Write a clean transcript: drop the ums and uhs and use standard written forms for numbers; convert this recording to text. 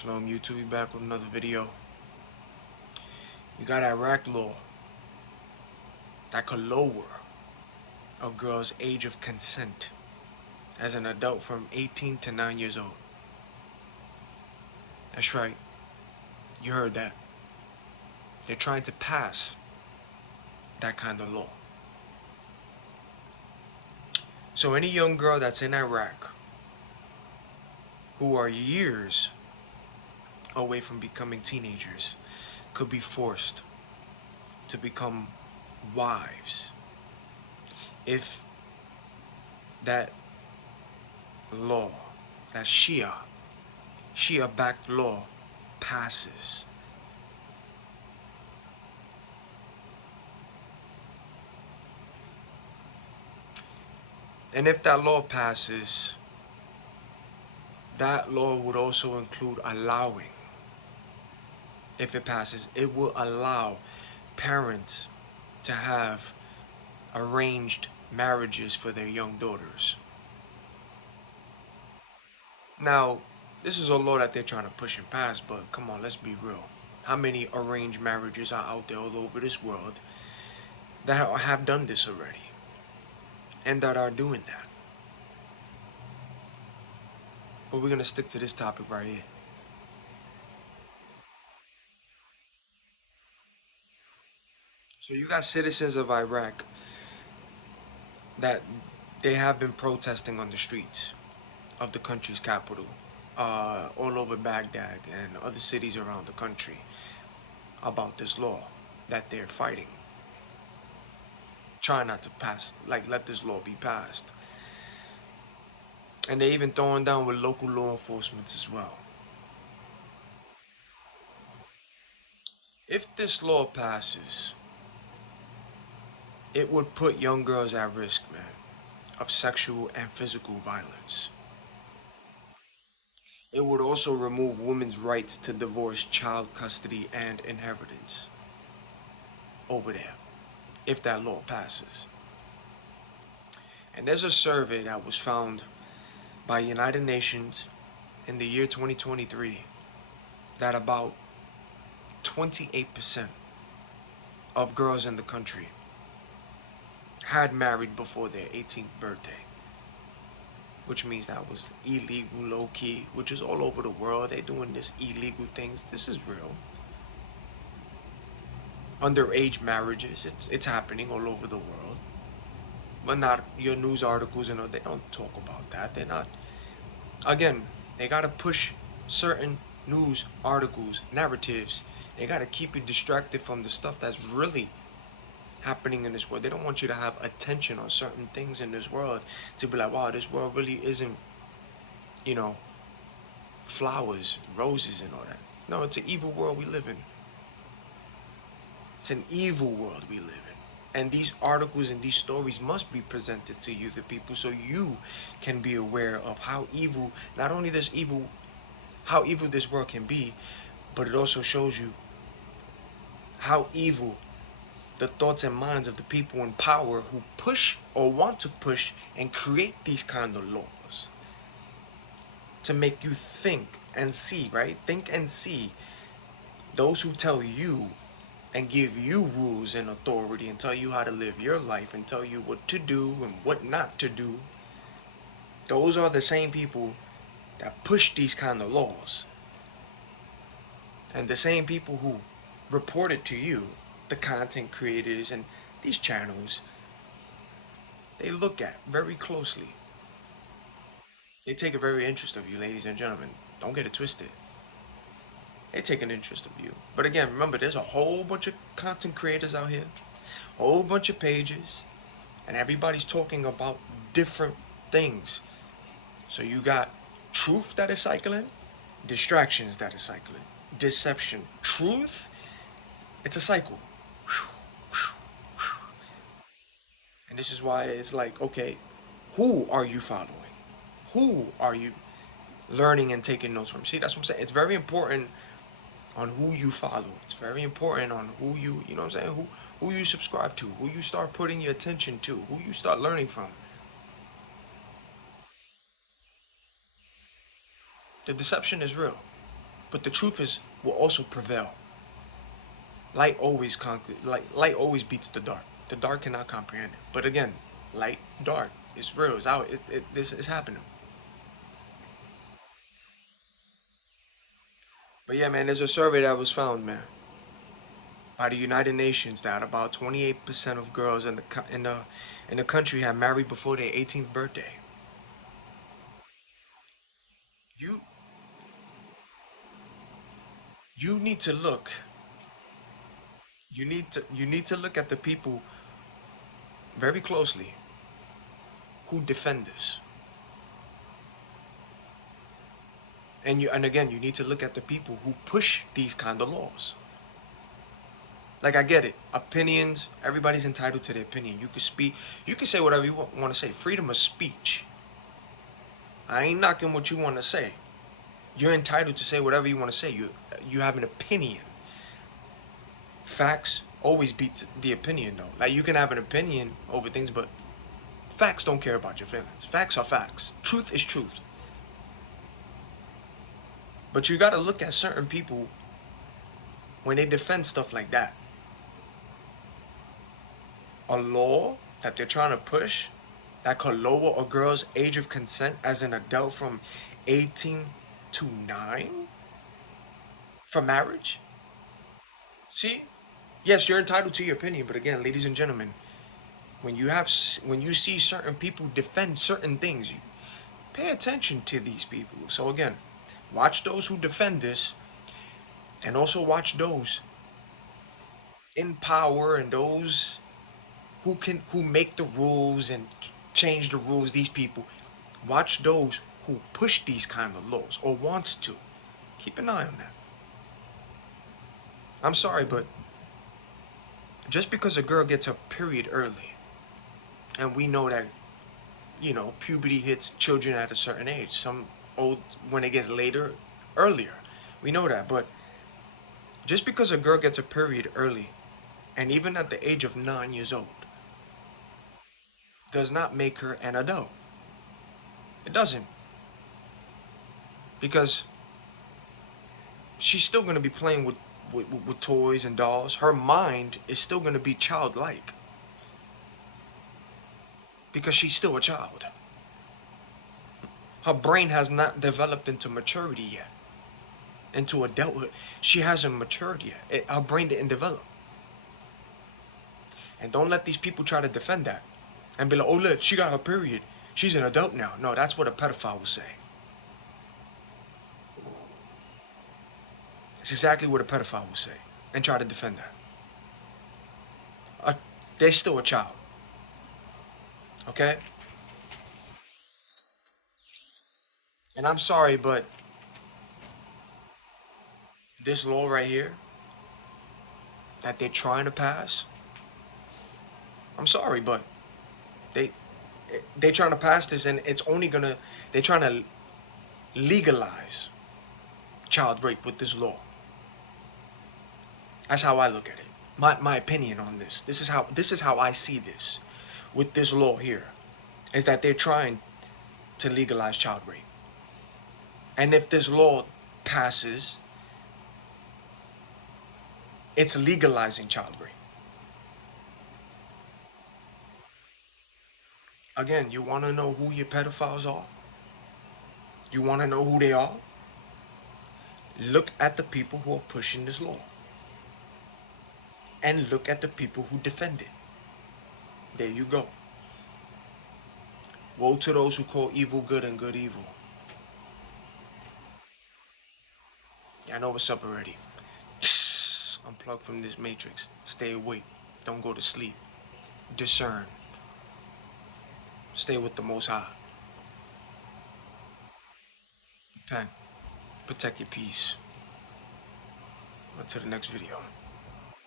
Shalom YouTube, we back with another video. We got Iraq law that could lower a girl's age of consent as an adult from 18 to 9 years old. That's right, you heard that. They're trying to pass that kind of law. So any young girl that's in Iraq who are years away from becoming teenagers could be forced to become wives if that law, that Shia-backed law passes. And if that law passes, that law would also include allowing, if it passes, it will allow parents to have arranged marriages for their young daughters. Now, this is a law that they're trying to push and pass, but come on, let's be real. How many arranged marriages are out there all over this world that have done this already and that are doing that? But we're going to stick to this topic right here. So you got citizens of Iraq that they have been protesting on the streets of the country's capital, all over Baghdad and other cities around the country about this law that they're fighting. Trying not to pass, like let this law be passed. And they even throwing down with local law enforcement as well. If this law passes, it would put young girls at risk, man, of sexual and physical violence. It would also remove women's rights to divorce, child custody, and inheritance over there, if that law passes. And there's a survey that was found by United Nations in the year 2023 that about 28% of girls in the country had married before their 18th birthday, which means that was illegal, low-key, which is all over the world. They're doing this illegal things. This is real. Underage marriages, it's happening all over the world. But not your news articles, they don't talk about that. They're not. Again, they gotta push certain news articles, narratives. They gotta keep you distracted from the stuff that's really happening in this world. They don't want you to have attention on certain things in this world to be like, wow, this world really isn't, flowers, roses, and all that. No, it's an evil world we live in. It's an evil world we live in. And these articles and these stories must be presented to you, the people, so you can be aware of how evil, not only this evil, how evil this world can be, but it also shows you how evil the thoughts and minds of the people in power who push or want to push and create these kind of laws to make you think and see, right? Think and see. Those who tell you and give you rules and authority and tell you how to live your life and tell you what to do and what not to do, those are the same people that push these kind of laws. And the same people who report it to you, the content creators and these channels, they look at very closely. They take a very interest of you, ladies and gentlemen. Don't get it twisted. They take an interest of you. But again, remember, there's a whole bunch of content creators out here, a whole bunch of pages, and everybody's talking about different things. So you got truth that is cycling, distractions that is cycling, deception, truth, it's a cycle. And this is why it's like, okay, who are you following? Who are you learning and taking notes from? See, that's what I'm saying. It's very important on who you follow. It's very important on who you know what I'm saying, who you subscribe to, who you start putting your attention to, who you start learning from. The deception is real. But the truth is will also prevail. Light always light always beats the dark. The dark cannot comprehend it. But again, light, dark, it's real. It's out. This is happening. But yeah, man, there's a survey that was found, man, by the United Nations that about 28% of girls in the country have married before their 18th birthday. You you need to look. You need to look at the people very closely who defend this. And again, you need to look at the people who push these kind of laws. Like, I get it, opinions. Everybody's entitled to their opinion. You can speak. You can say whatever you want to say. Freedom of speech. I ain't knocking what you want to say. You're entitled to say whatever you want to say. You have an opinion. Facts always beat the opinion, though. Like, you can have an opinion over things, but facts don't care about your feelings. Facts are facts. Truth is truth. But you got to look at certain people when they defend stuff like that. A law that they're trying to push that could lower a girl's age of consent as an adult from 18 to 9 for marriage. See, yes, you're entitled to your opinion, but again, ladies and gentlemen, when you see certain people defend certain things, you pay attention to these people. So again, watch those who defend this, and also watch those in power and those who make the rules and change the rules. These people, watch those who push these kind of laws or wants to. Keep an eye on that. I'm sorry, but just because a girl gets her period early, and we know that, puberty hits children at a certain age, some old when it gets later, earlier, we know that. But just because a girl gets a period early, and even at the age of 9 years old, does not make her an adult. It doesn't. Because she's still going to be playing with toys and dolls. Her mind is still going to be childlike. Because she's still a child. Her brain has not developed into maturity yet. Into adulthood. She hasn't matured yet. Her brain didn't develop. And don't let these people try to defend that. And be like, oh look, she got her period. She's an adult now. No, that's what a pedophile will say. It's exactly what a pedophile will say. And try to defend that. They're still a child. Okay? And I'm sorry, but this law right here that they're trying to pass, I'm sorry, but they they're trying to pass this, and it's only gonna they're trying to legalize child rape with this law. That's how I look at it. My opinion on this. This is how I see this with this law here. Is that they're trying to legalize child rape. And if this law passes, it's legalizing child rape. Again, you want to know who your pedophiles are? You want to know who they are? Look at the people who are pushing this law. And look at the people who defend it. There you go. Woe to those who call evil good and good evil. Yeah, I know what's up already. Unplug from this matrix. Stay awake. Don't go to sleep. Discern. Stay with the Most High. Repent. Protect your peace. On to the next video.